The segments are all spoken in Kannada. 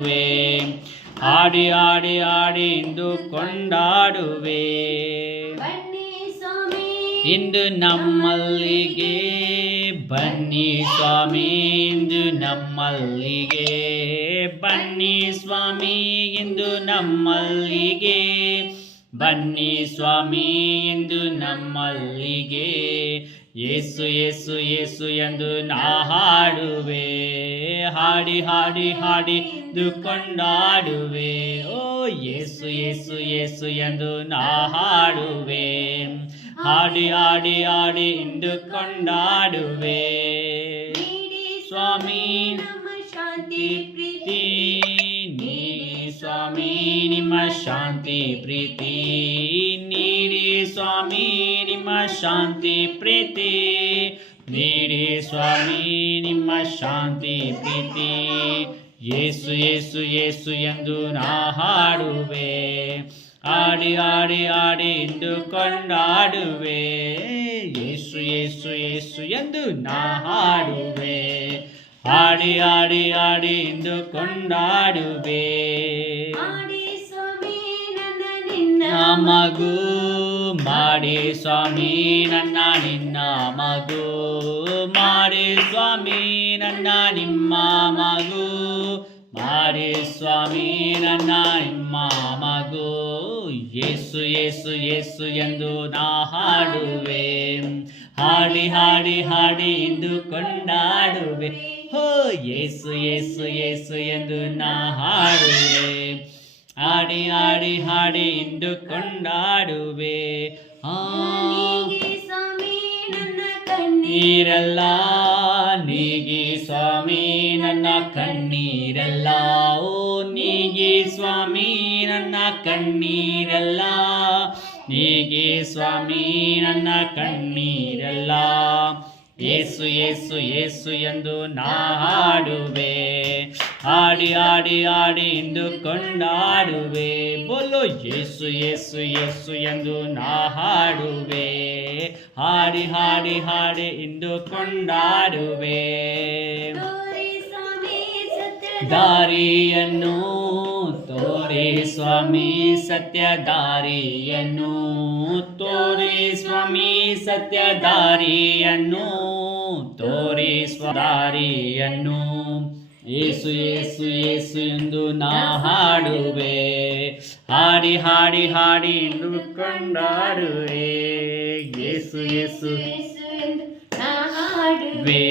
ಹಾಡಿ ಹಾಡಿ ಹಾಡಿ ಇಂದು ಕೊಂಡಾಡುವೆ. ಬನ್ನಿ ಸ್ವಾಮಿ ಇಂದು ನಮ್ಮಲ್ಲಿಗೆ ಬನ್ನಿ ಸ್ವಾಮಿ, ಇಂದು ನಮ್ಮಲ್ಲಿಗೆ ಬನ್ನಿ ಸ್ವಾಮಿ, ಇಂದು ನಮ್ಮಲ್ಲಿಗೆ ಬನ್ನಿ ಸ್ವಾಮಿ, ಇಂದು ನಮ್ಮಲ್ಲಿಗೆ. ಯೇಸು ಯೇಸು ಯೇಸು ಎಂದು ನಾ ಹಾಡುವೆ, ಹಾಡಿ ಹಾಡಿ ಹಾಡಿ ಇಂದು ಕೊಂಡಾಡುವೆ. ಓ ಯೇಸು ಯೇಸು ಯೇಸು ಎಂದು ನಾ ಹಾಡುವೆ, ಹಾಡಿ ಹಾಡಿ ಹಾಡಿ ಇಂದು ಕೊಂಡಾಡುವೆ. ಸ್ವಾಮಿ ನಮ್ಮ ಶಾಂತಿ ಪ್ರೀತಿ, ನೀಡಿ ಸ್ವಾಮಿ ನಿಮ್ಮ ಶಾಂತಿ ಪ್ರೀತಿ, ನೀಡಿ ಸ್ವಾಮಿ ನಿಮ್ಮ ಶಾಂತಿ ಪ್ರೀತಿ, ನೀಡಿ ಸ್ವಾಮಿ ನಿಮ್ಮ ಶಾಂತಿ ಪ್ರೀತಿ. ಯೇಸು ಯೇಸು ಯೇಸು ಎಂದು ನಾ ಹಾಡುವೆ, ಹಾಡಿ ಹಾಡಿ ಹಾಡಿ ಇಂದು ಕೊಂಡಾಡುವೆ. ಯೇಸು ಯೇಸು ಯೇಸು ಎಂದು ನಾ ಹಾಡುವೆ, ಹಾಡಿ ಹಾಡಿ ಹಾಡಿ ಇಂದು ಕೊಂಡಾಡುವೆ. ಮಾಡಿ ಸ್ವಾಮಿ ನನ್ನ ನಿನ್ನ ಮಗು, ಮಾಡಿ ಸ್ವಾಮಿ ನನ್ನ ನಿನ್ನ ಮಗು, ಮಾಡಿ ಸ್ವಾಮಿ ನನ್ನ ನಿಮ್ಮ ಮಗು, ಮಾಡಿ ಸ್ವಾಮಿ ನನ್ನ ನಿಮ್ಮ ಮಗು. ಯೇಸು ಯೇಸು ಯೇಸು ಎಂದು ನಾ ಹಾಡುವೆ, ಹಾಡಿ ಹಾಡಿ ಹಾಡಿ ಇಂದು ಕೊಂಡಾಡುವೆ. ಹೋ ಯೇಸು ಯೇಸು ಯೇಸು ಎಂದು ನಾ ಹಾಡುವೆ, ಹಾಡಿ ಹಾಡಿ ಹಾಡಿ ಇಂದು ಕೊಂಡಾಡುವೆ. ನೀಗಿ ಸ್ವಾಮಿ ನನ್ನ ಕಣ್ಣೀರೆಲ್ಲ, ನೀಗಿ ಸ್ವಾಮಿ ನನ್ನ ಕಣ್ಣೀರೆಲ್ಲ. ಓ ನೀಗಿ ಸ್ವಾಮಿ ನನ್ನ ಕಣ್ಣೀರೆಲ್ಲ, ನೀಗಿ ಸ್ವಾಮಿ ನನ್ನ ಕಣ್ಣೀರೆಲ್ಲ. ಯೇಸು ಯೇಸು ಯೇಸು ಎಂದು ನಾ ಹಾಡುವೆ, ಹಾಡಿ ಹಾಡಿ ಹಾಡಿ ಇಂದು ಕೊಂಡಾಡುವೆ. ಬೋಲೋ ಯೇಸು ಯೇಸು ಯೇಸು ಎಂದು ನಾ ಹಾಡುವೆ, ಹಾಡಿ ಹಾಡಿ ಹಾಡಿ ಇಂದು ಕೊಂಡಾಡುವೆ. ತೋರಿ ಸ್ವಾಮಿ ಸತ್ಯ ದಾರಿಯನ್ನು ತೋರಿ ಸ್ವಾಮಿ, ಸತ್ಯ ದಾರಿಯನ್ನು ತೋರಿ ಸ್ವಾಮಿ, ಸತ್ಯ ದಾರಿಯನ್ನು ತೋರಿ ದಾರಿಯನ್ನು. ಯೇಸು ಯೇಸು ಯೇಸು ಎಂದು ನಾ ಹಾಡುವೆ, ಹಾಡಿ ಹಾಡಿ ಹಾಡಿ ಇಂದು ಕೊಂಡಾಡುವೆ. ಯೇಸು ಯೇಸು ಯೇಸು ಎಂದು ನಾ ಹಾಡುವೆ,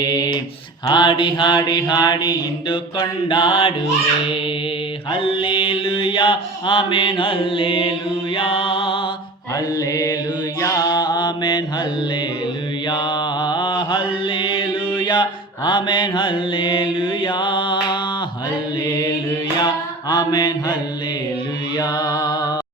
ಹಾಡಿ ಹಾಡಿ ಹಾಡಿ ಇಂದು ಕೊಂಡಾಡುವೆ. Hallelujah amen, hallelujah hallelujah amen, hallelujah hallelujah amen, hallelujah hallelujah amen, hallelujah.